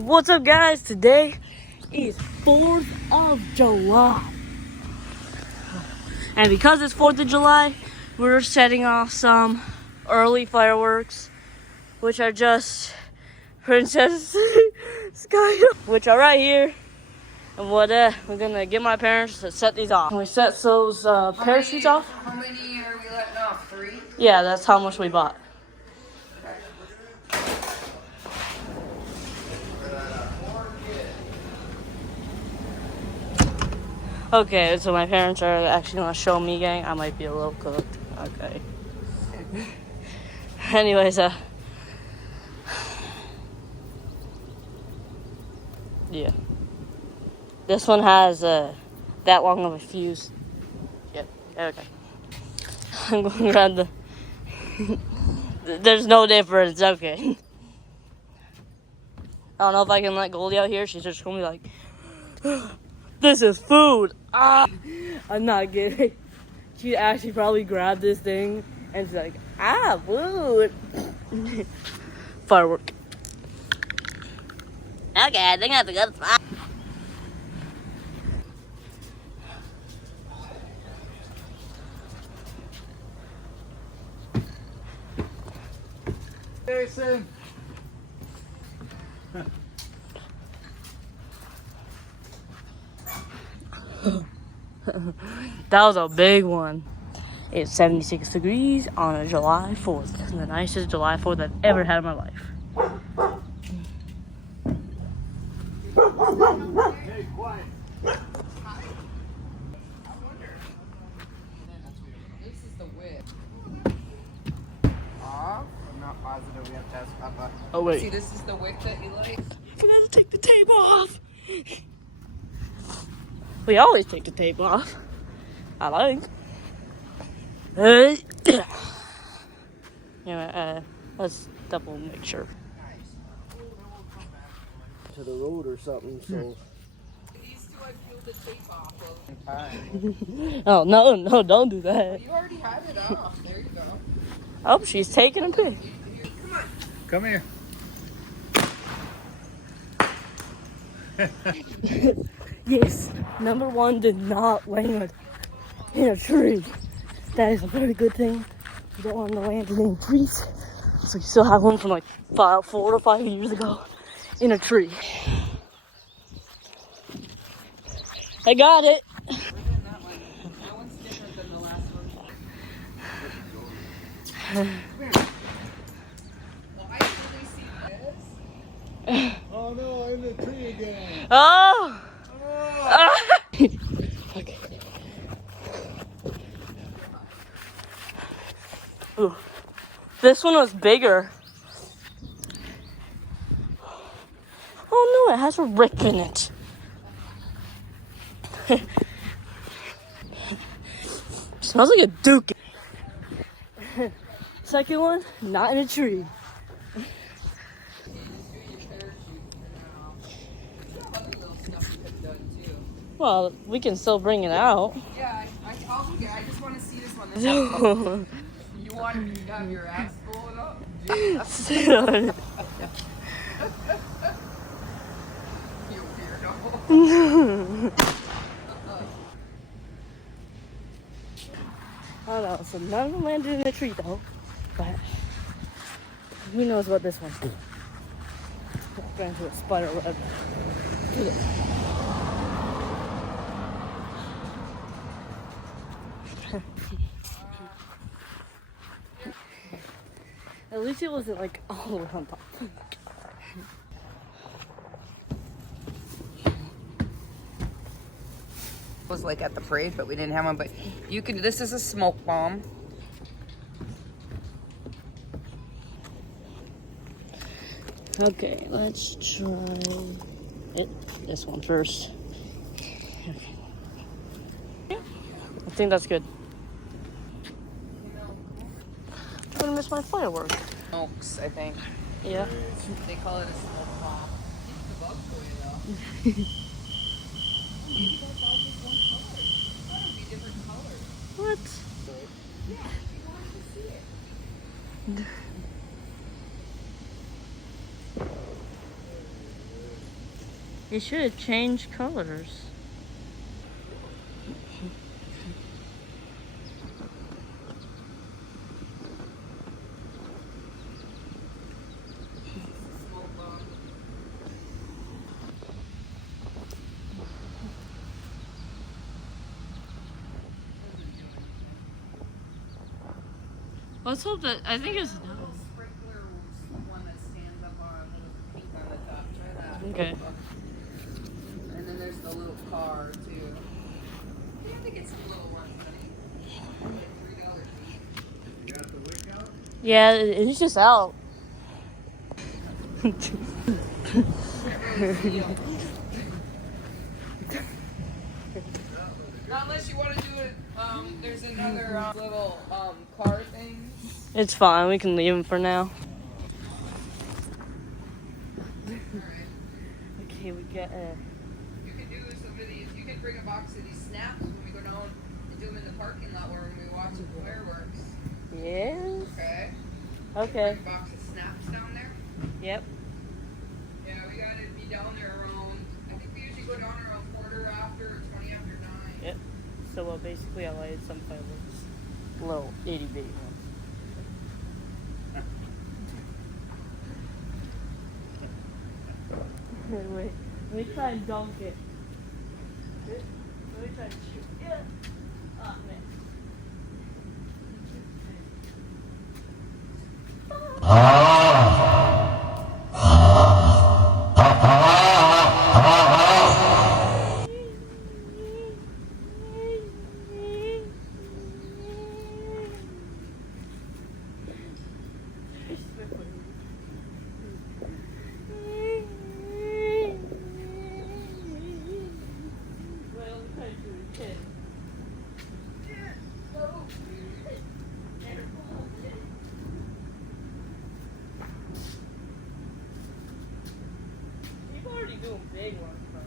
What's up, guys? Today is 4th of July. And because it's 4th of July, we're setting off some early fireworks, which are just Princess Sky, which are right here. And we're gonna get my parents to set these off. And we set those parachutes off. How many are we letting off? 3? Yeah, that's how much we bought. Okay, so my parents are actually gonna show me, gang. I might be a little cooked. Okay. Anyways, yeah. This one has that long of a fuse. Yep. Okay. I'm going to grab the. There's no difference. Okay. I don't know if I can let Goldie out here. She's just gonna be like, "This is food." Ah, I'm not kidding. She actually probably grabbed this thing and she's like, "Ah, food." Firework. Okay, I think that's a good spot. Jason. That was a big one. It's 76 degrees on a July 4th. The nicest July 4th I've ever had in my life. Hey, quiet. This is the whip. Off. I'm not positive we have to ask Papa. Oh, wait. See, this is the wick that you like. I forgot to take the tape off. We always take the tape off. I think. Yeah, let's double make sure. To the road or something, so. These two, I peeled the tape off. Oh, no, don't do that. You already had it off. There you go. Oh, she's taking a pic. Come on. Come here. Yes, number one did not land in a tree. That is a very good thing. You don't want to land in trees. So you still have one from like 4 or 5 years ago in a tree. I got it. We're doing that one. That one's different than the last one. Come here. Well, I really see this. Oh no, in the tree again. Oh! Okay. Ooh. This one was bigger. Oh no, it has a rick in it. Smells like a dookie. Second one, not in a tree. Well, we can still bring it out. Yeah, I'll get it. I just want to see this one. No. You want to have your ass full up? Sit on it. You weirdo. I don't know, so none of them landed in a tree though. But who knows what this one. Ran into a spider web. At least it wasn't like all the way on top. Was like at the parade, but we didn't have one. But you can. This is a smoke bomb. Okay, let's try this one first. Okay. I think that's good. I'm gonna miss my firework. Smokes, I think. Yeah. They call it a smoke bomb. Keeps the bugs away though. That's all just one color. I thought it would be different colors. What? Yeah, you wanted to see it. It should change colors. Let's hope that, I think it's done. Sprinkler one that stands up on with pink on the top. Try that. Okay. And then there's the little car too. You have to get some little ones, honey. $3 You got the wick out? Yeah, it's just out. Not unless you want to do it. There's another little car thing. It's fine, we can leave him for now. Okay, we got You can do some of these. You can bring a box of these snaps when we go down and do them in the parking lot where we watch the fireworks. Yes. Okay. Okay. Bring a box of snaps down there. Yep. Yeah, we gotta be down there around. I think we usually go down around 20 after 9. Yep. So basically I lighted some fireworks. Little itty bitty ones. Wait, let me try and dunk it. Let me try and shoot. Yeah. Oh man. People already doing big ones, bro.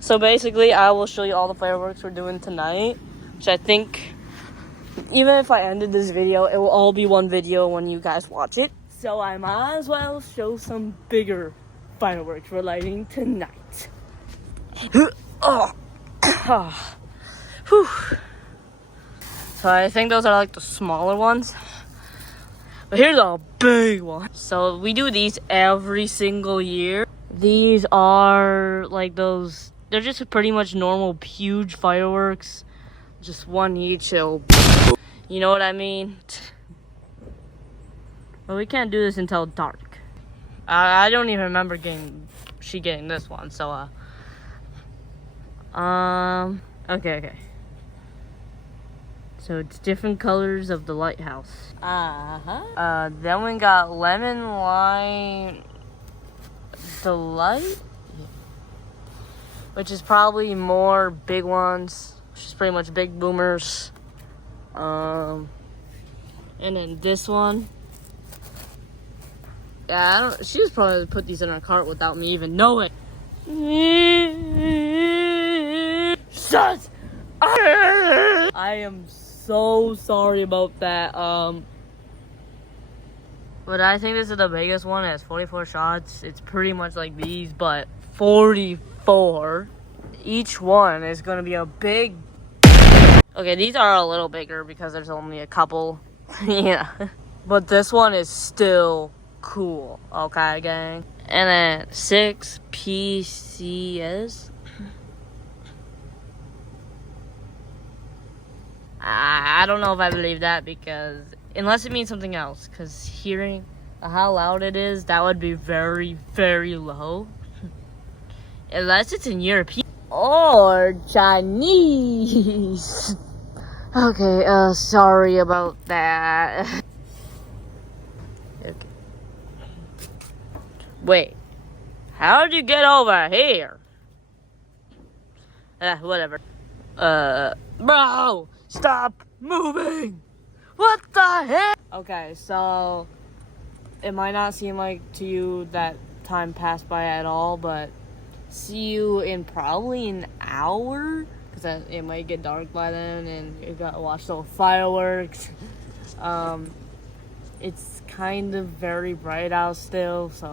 So basically, I will show you all the fireworks we're doing tonight, which I think, even if I ended this video, it will all be one video when you guys watch it. So I might as well show some bigger fireworks we're lighting tonight. Oh. Whew. So I think those are like the smaller ones. But here's a big one. So we do these every single year. These are like those, they're just pretty much normal huge fireworks. Just one each, so you know what I mean? But we can't do this until dark. I don't even remember getting this one, so okay. So it's different colors of the lighthouse. Then we got lemon lime delight, which is probably more big ones, which is pretty much big boomers. And then this one. Yeah, she was probably put these in her cart without me even knowing. Shut! I am so sorry about that. But I think this is the biggest one. It has 44 shots. It's pretty much like these, but 44. Each one is gonna be a big. Okay, these are a little bigger because there's only a couple. Yeah. But this one is still cool. Okay, gang. And then 6 PCS. I don't know if I believe that, because unless it means something else, because hearing how loud it is, that would be very, very low. Unless it's in European or Chinese. Okay, sorry about that. Okay. Wait, how did you get over here? Whatever. Bro, stop moving! What the heck? Okay, so it might not seem like to you that time passed by at all, but see you in probably an hour, because it might get dark by then, and you gotta watch the fireworks. It's kind of very bright out still, so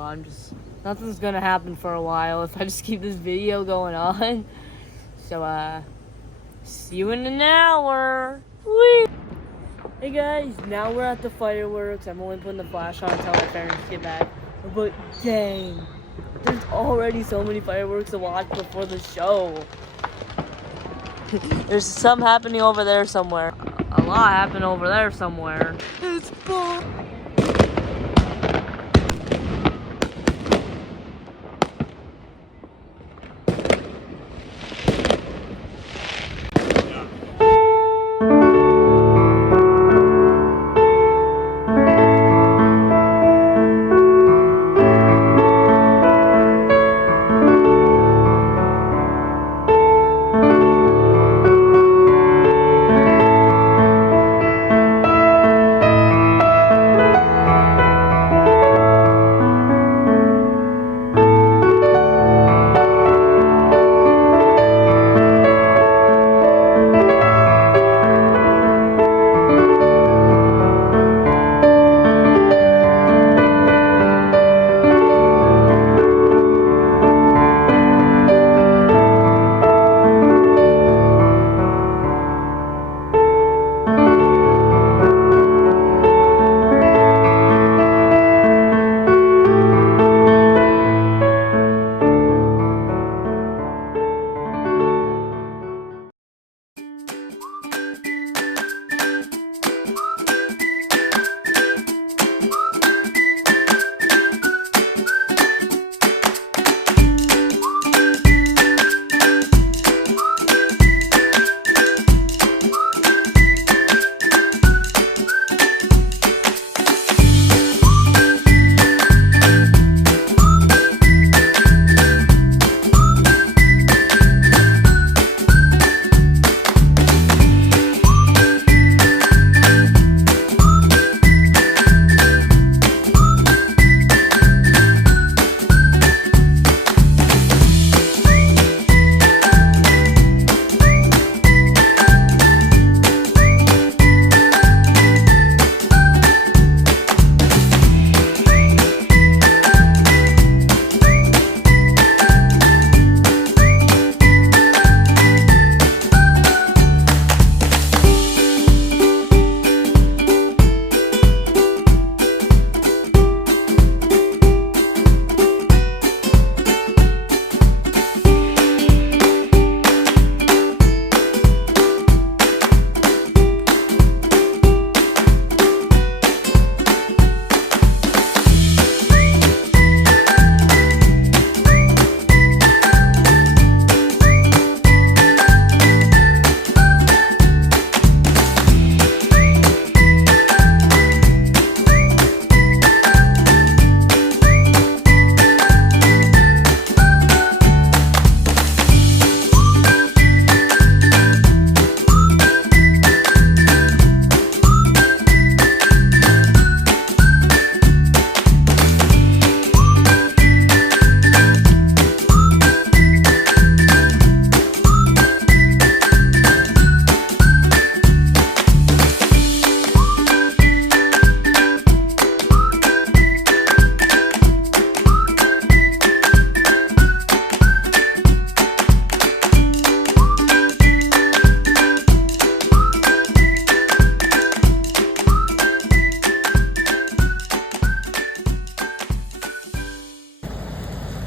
nothing's gonna happen for a while if I just keep this video going on. So, see you in an hour. Whee! Hey guys, now we're at the fireworks. I'm only putting the flash on until my parents get back. But dang, there's already so many fireworks to watch before the show. There's some happening over there somewhere. A lot happened over there somewhere. It's fun.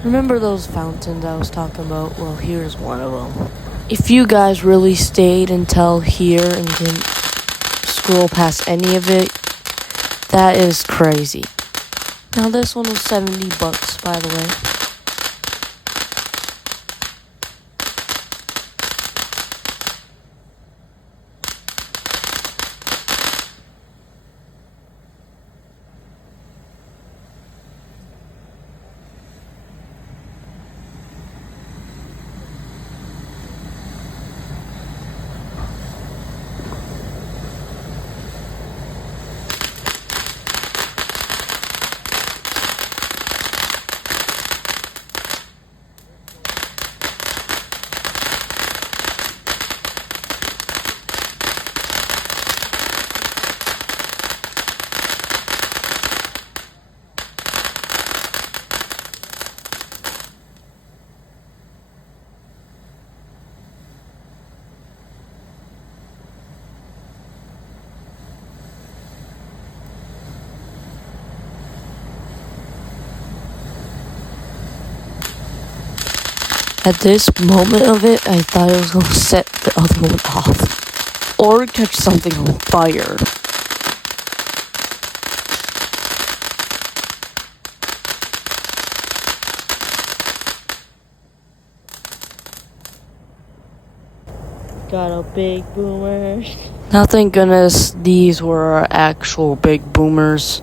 Remember those fountains I was talking about? Well, here's one of them. If you guys really stayed until here and didn't scroll past any of it, that is crazy. Now this one was $70, by the way. At this moment of it, I thought I was going to set the other one off or catch something on fire. Got a big boomer. Now, thank goodness these were our actual big boomers.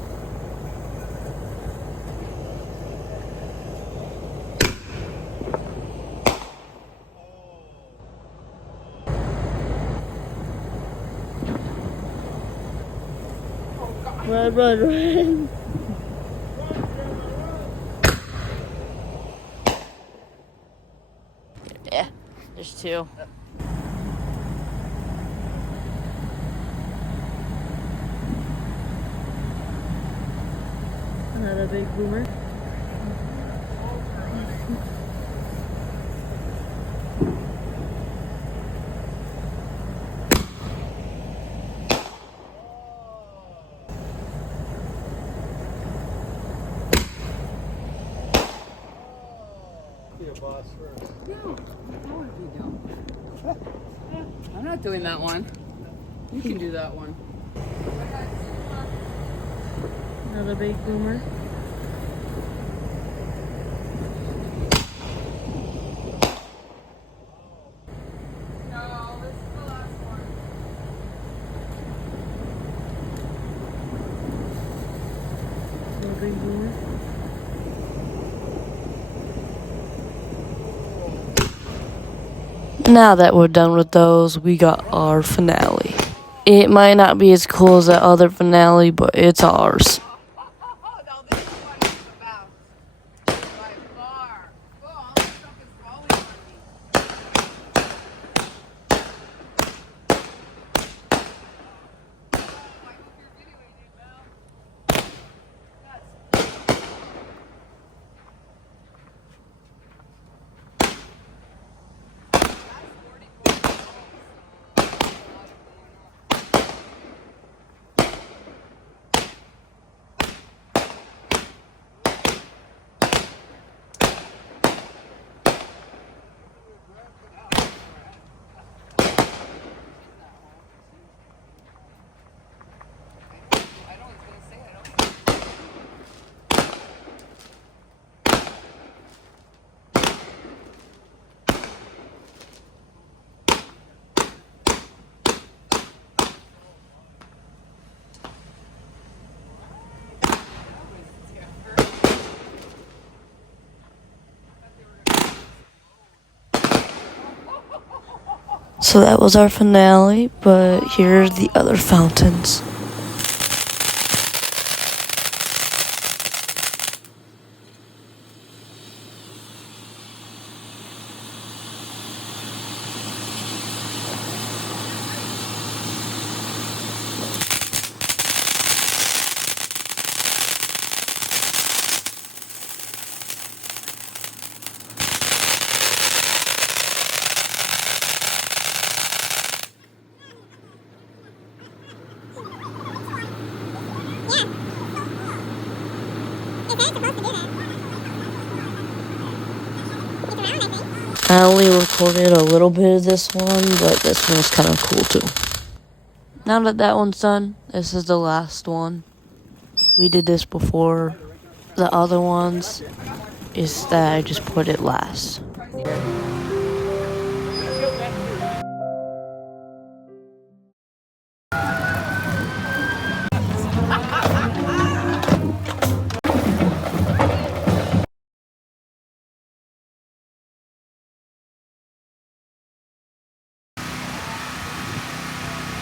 Run, run, run. Yeah, there's two. Another big boomer. Be a boss first. No, I'm not doing that one. You can do that one. Another big boomer. No, this is the last one. Another big boomer. Now that we're done with those, we got our finale. It might not be as cool as that other finale, but it's ours. No, this is what it's about. By far. Oh, all this stuff is falling on me. Oh, I hope you're videoing it, Mel. That's So that was our finale, but here are the other fountains. I only recorded a little bit of this one, but this one was kind of cool too. Now that that one's done, this is the last one. We did this before the other ones. Is that I just put it last.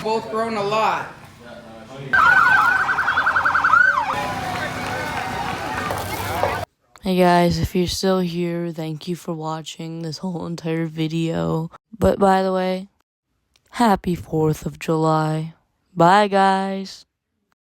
both grown a lot. Hey guys, if you're still here, thank you for watching this whole entire video. But by the way, happy 4th of July. Bye guys.